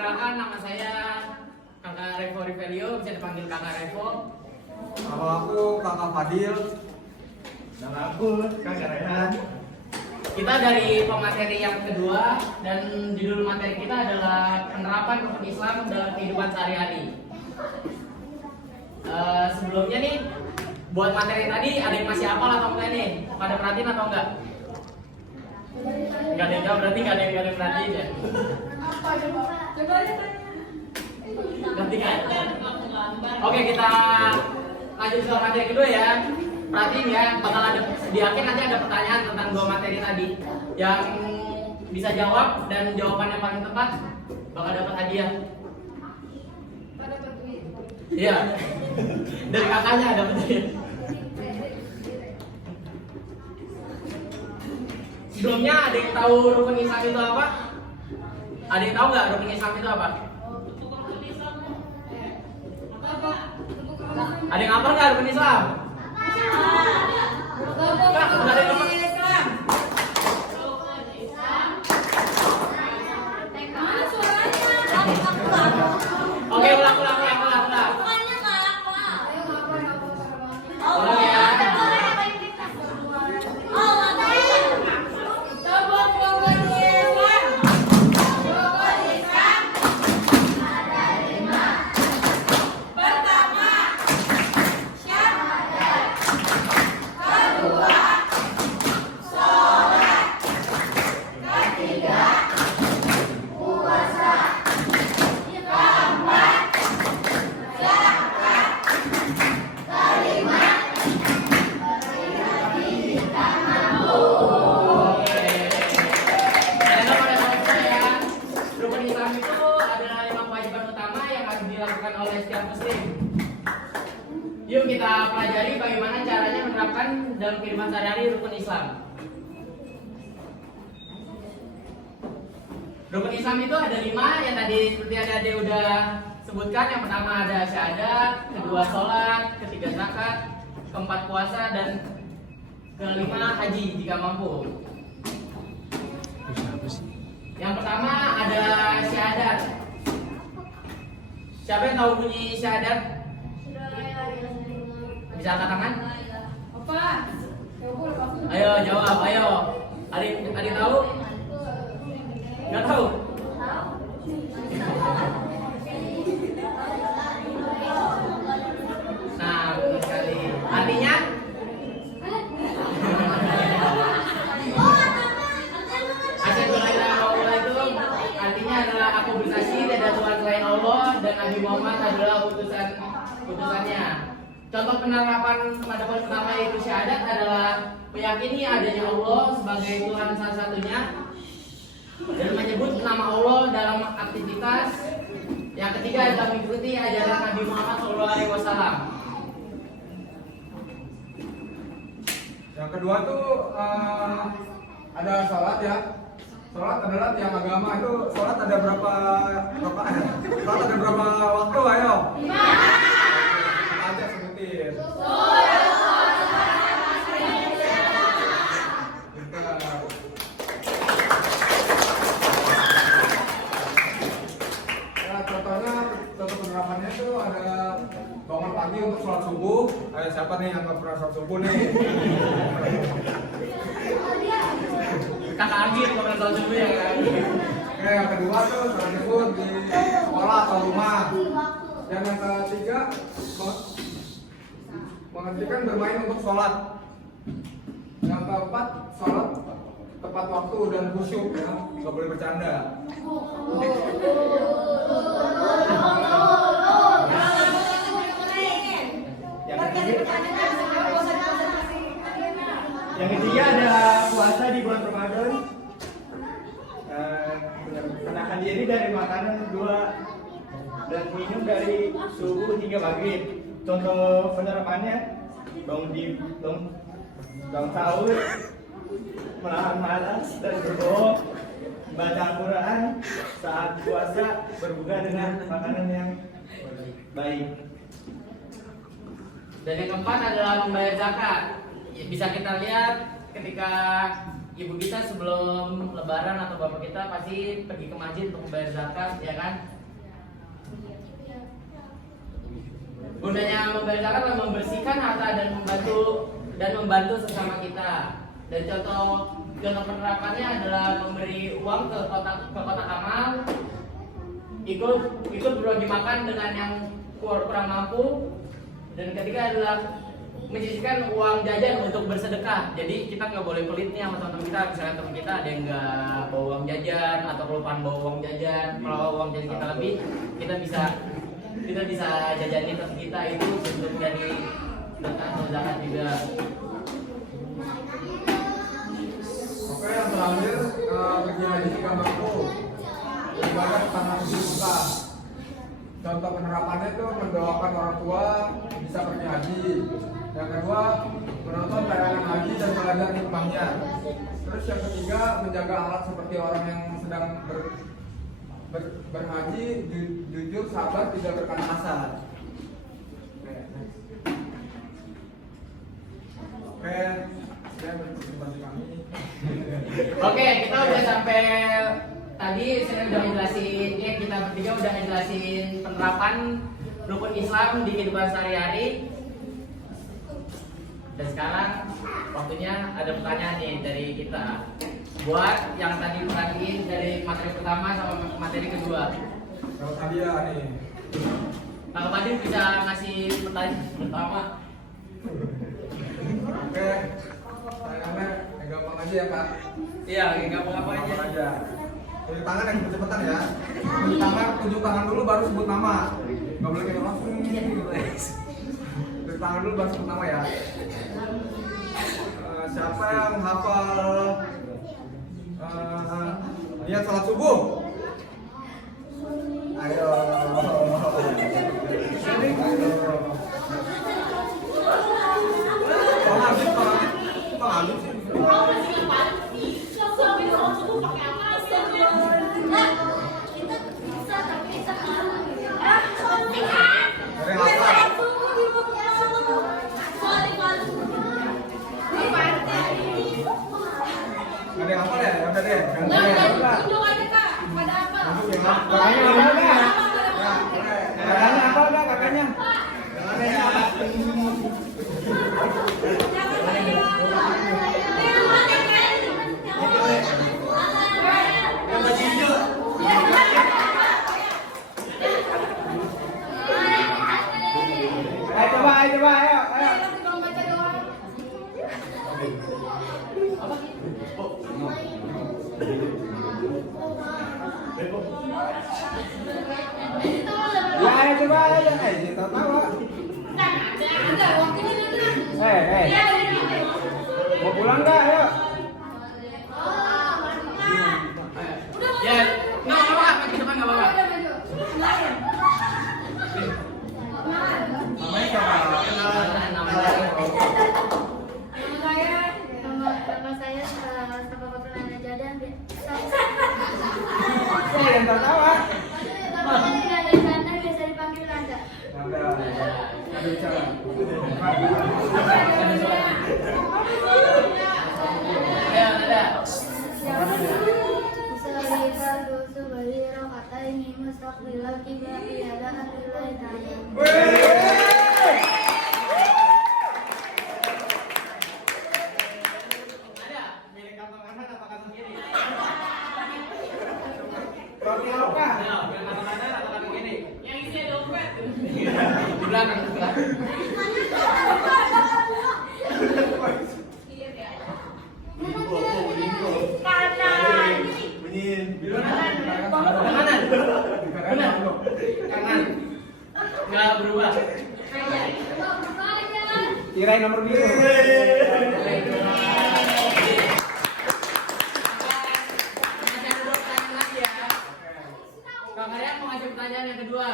perkenalkan, nama saya Kakak Revo Rivelio, bisa dipanggil Kakak Revo. Nama aku Kakak Fadil. Nama aku Kakak Rehan. Kita dari pemateri yang kedua dan judul materi kita adalah penerapan rukun Islam dalam kehidupan sehari-hari. Sebelumnya nih, buat materi tadi ada yang masih hafal atau enggak nih? Pada perhatiin atau enggak? Enggak ada yang jawab, berarti enggak ada yang perhatiin ya? Apa coba? Coba aja tanya. Ngerti kan? Oke, kita lanjut ke materi kedua ya. Perhatiin ya, bakal ada di akhir nanti ada pertanyaan tentang dua materi tadi. Yang bisa jawab dan jawaban yang paling tepat bakal dapat hadiah. Pada duit. Iya. Dari kakaknya ada hadiah. Sebelumnya ada yang tahu rukun Islam itu apa? Ada yang tahu nggak rukun Islam itu apa? Ada yang hafal nggak rukun Islam? Kak, nggak ada yang hafal. Mana suaranya? Oke, ulang. Ulang ya. Yuk kita pelajari bagaimana caranya menerapkan dalam kehidupan sehari-hari rukun Islam. Rukun Islam itu ada 5 yang tadi seperti Ade udah sebutkan. Yang pertama ada syahadat, kedua sholat, ketiga zakat, keempat puasa, dan kelima haji jika mampu. Yang pertama ada syahadat. Siapa yang tahu bunyi syahadat? Bisa angkat tangan? Apa? Ayo jawab, ayo. Ada tahu? Nggak tahu? Nah, betul sekali. Artinya? Asyhadu an la ilaha illallah itu artinya adalah aku bersaksi tidak ada Tuhan selain Allah dan Nabi Muhammad adalah utusannya. Contoh penerapan pada poin pertama yaitu syahadat adalah meyakini adanya Allah sebagai Tuhan salah satunya dan menyebut nama Allah dalam aktivitas. Yang ketiga adalah mengikuti ajaran Nabi Muhammad SAW. Yang kedua tuh ada sholat ya. Sholat adalah tiang agama itu. Sholat ada berapa waktu, ayo? 5. Aja sebutin. Contoh penerapannya tuh ada bangun pagi untuk sholat subuh. Ayo siapa nih yang nggak pernah sholat subuh nih? Kakak Agi kalau pernah subuh ya kan? Oke, yang kedua tuh sholat subuh di sekolah atau rumah. Dan yang ketiga menghentikan bermain untuk sholat. Yang keempat sholat tepat waktu dan khusyuk ya, nggak boleh bercanda. Yang ketiga ada puasa di bulan Ramadan. Menahan diri dari makanan kedua dan minum dari subuh hingga maghrib. Contoh penerapannya bangun sahur, menahan malas dan berdoa, baca Al-Quran saat puasa, berbuka dengan makanan yang baik. Dan yang keempat adalah membayar zakat. Bisa kita lihat ketika ibu kita sebelum lebaran atau bapak kita pasti pergi ke masjid untuk membayar zakat, ya kan? Gunanya membayar zakat adalah membersihkan harta dan membantu sesama kita. Dan contoh penerapannya adalah memberi uang ke kotak amal, ikut berbagi makan dengan yang kurang mampu, dan ketiga adalah menyisihkan uang jajan untuk bersedekah. Jadi kita nggak boleh pelit nih sama teman-teman kita. Misalnya teman kita ada yang nggak bawa uang jajan atau kelupaan bawa uang jajan, kalau uang jajan kita lebih, kita bisa jajanin teman kita, itu bentuk dari sedekah atau zakat juga. Oke, yang terakhir pergi haji jika mampu. Ibadah tanah buka. Contoh penerapannya itu mendoakan orang tua bisa pergi haji. Yang kedua, menonton tayangan haji dan belajar hikmahnya. Terus yang ketiga, menjaga akhlak seperti orang yang sedang berhaji, jujur, sabar, tidak berkata kasar. Oke, saya berterima kami. Oke, kita udah sampai tadi saya udah ngejelasin, kita bertiga udah ngejelasin penerapan rukun Islam di kehidupan sehari-hari. Dan sekarang waktunya ada pertanyaan nih dari kita. Buat yang tadi perhatiin dari materi pertama sama materi kedua. Kalau tadi ya nih. Kak Fadil bisa ngasih pertanyaan pertama. Oke, tangannya yang gampang aja ya Kak. Iya, gampang apa aja. Gampang aja. Tunjuk tangan yang cepet-cepetan ya. Tunjuk tangan dulu baru sebut nama. Gak boleh kita langsung gitu. Tunjuk tangan dulu baru sebut nama ya. Siapa yang hafal niat sholat subuh? Ayo. Bang Habib sih. Ada yang hafal? Ada yang hafal ya? Ya udah deh. Tunjuk aja Kak, pada apa? Kakaknya apa enggak kakaknya? Coba, ayo. Ya, coba aja. Kita tahu. Ada waktunya nih. Mau pulang nggak? Ayo. Ya, nggak apa-apa, maju depan nggak apa-apa. Namanya siapa? Nama saya Safa Fatrana Jadan. Saya yang tertawa. Nama saya Nada Chandra, biasa dipanggil Nada. Ada bicara. Ayo, ada. Usaha dosa bayar kata ini mustaqbilal kiblat tiada alilai naya. Ada. Milih kantong kanan atau kantong kiri? Roti Loka. Ayo, milih kantong kanan atau kantong kiri? Yang isinya dompet. Di belakang, di belakang. Kanan. Benar. Kanan. Nggak berubah. Kirain nomor biru. Masih ada 2 pertanyaan lagi ya. Kang Arya mau ngasih pertanyaan yang kedua.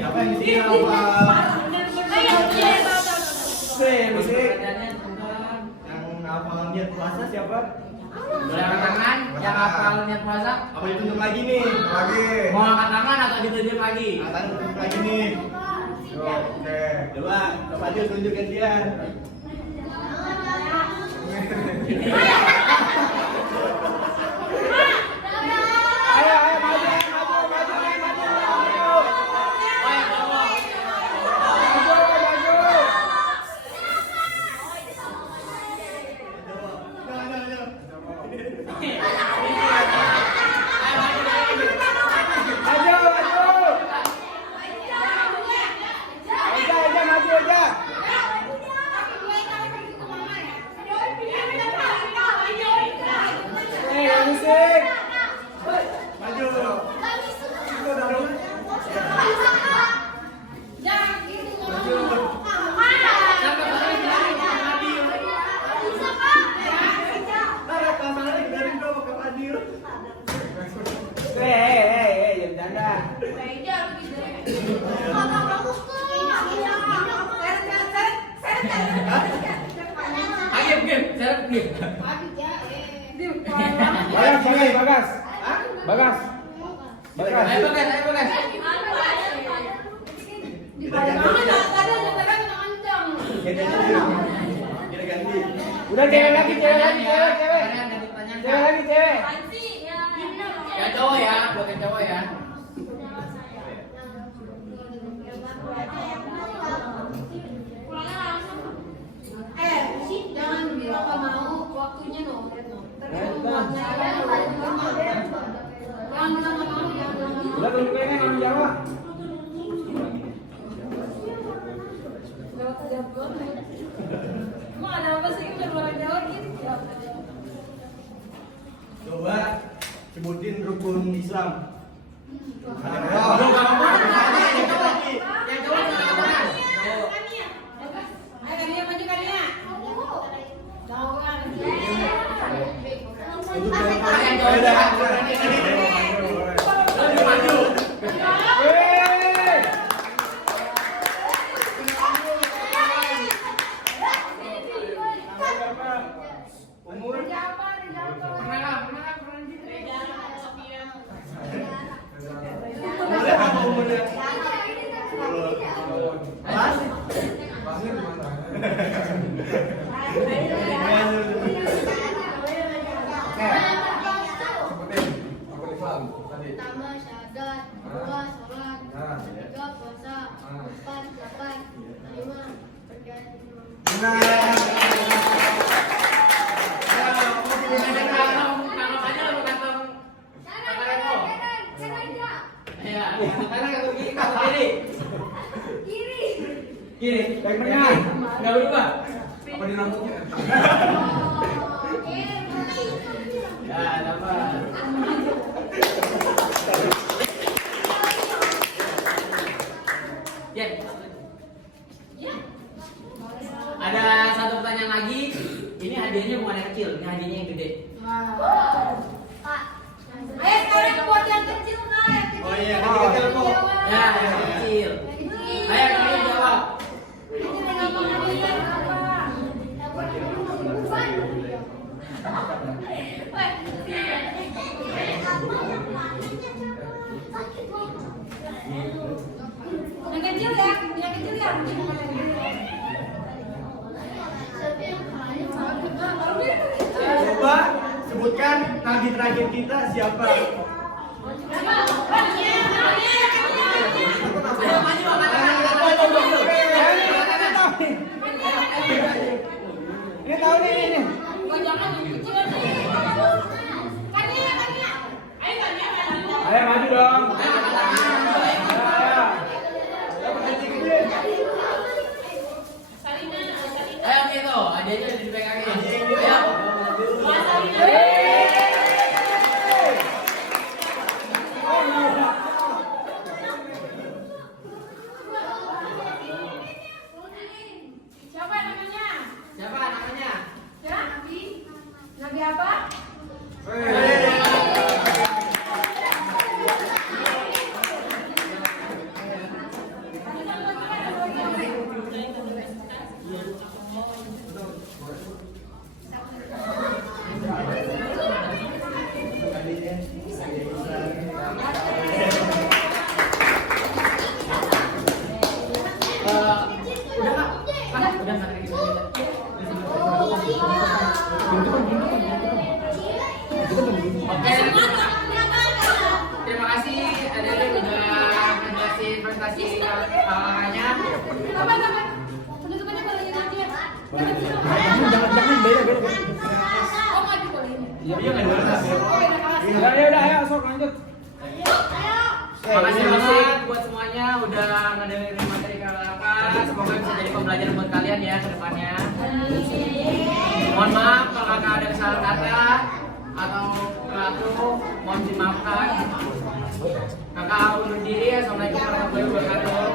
Siapa yang di sini hafal? Pertanyaannya tentang Yang hafal niat puasa siapa? Boleh angkat tangan, yang hafal niat puasa. Apa ditunjuk lagi nih? Lagi. Mau angkat tangan atau ditunjuk lagi? Angkatan tunjuk lagi nih. Oke. Coba, Kak Fadil tunjuk gantian. Ayo, maju. Bagas. Ayo Bagas. Kita ganti. Udah cewek lagi. Kalian ganti pertanyaan. Cewek. Yang cowok ya, buat yang cowok ya. Jangan bilang gak mau, waktunya no. Jangan bilang gak mau, Udah tunjuk aja orang Jawa. Emang ada apa sih udah orang Jawa gitu? Coba sebutin rukun Islam. Yang cowok jangan tangan. Ayo kalian maju kalian. Jangan. Untuk Yang cowok Lebih maju. Umur umurnya. Mas? Pertama syahadat, dua sholat, tiga puasa, empat zakat, lima percaya Tuhan. Kiri, yang tengah, nggak berubah. Apa di rambutnya? Ya, dapat. Jen. Ada satu pertanyaan lagi. Ini hadiahnya bukan yang kecil, ini hadiahnya yang gede. Ayo sekarang buat yang kecil kak, yang kecil. Oh iya, kita telepon. Ya, yang kecil. Ayo kalian jawab. Yang kecil ya, yang kecil ya. Coba sebutkan nabi terakhir kita siapa? Ayo maju, angkat tangan. Ini tahu nih ini. Oh, jangan yang kecil nih. Kania. Ayo Kania. Ayo maju dong. Ayo angkat tangan. Ayo gitu, adanya dipegangin. Ayo. Siapa namanya? Siapa namanya? Ya? Nabi apa? Udah materi kita. Oke. Terima kasih Adele udah ngejelasin prestasi kakaknya. Jangan beda. Iya nggak boleh. Ya udah ayo sok lanjut. Makasih banget buat semuanya udah ngedengerin materi kakak. Semoga bisa jadi pembelajaran buat kalian ya ke depannya. Mohon maaf kalau kakak ada kesalahan kata atau perilaku, mohon dimaafkan. Kakak undur diri. Assalamualaikum warahmatullahi wabarakatuh.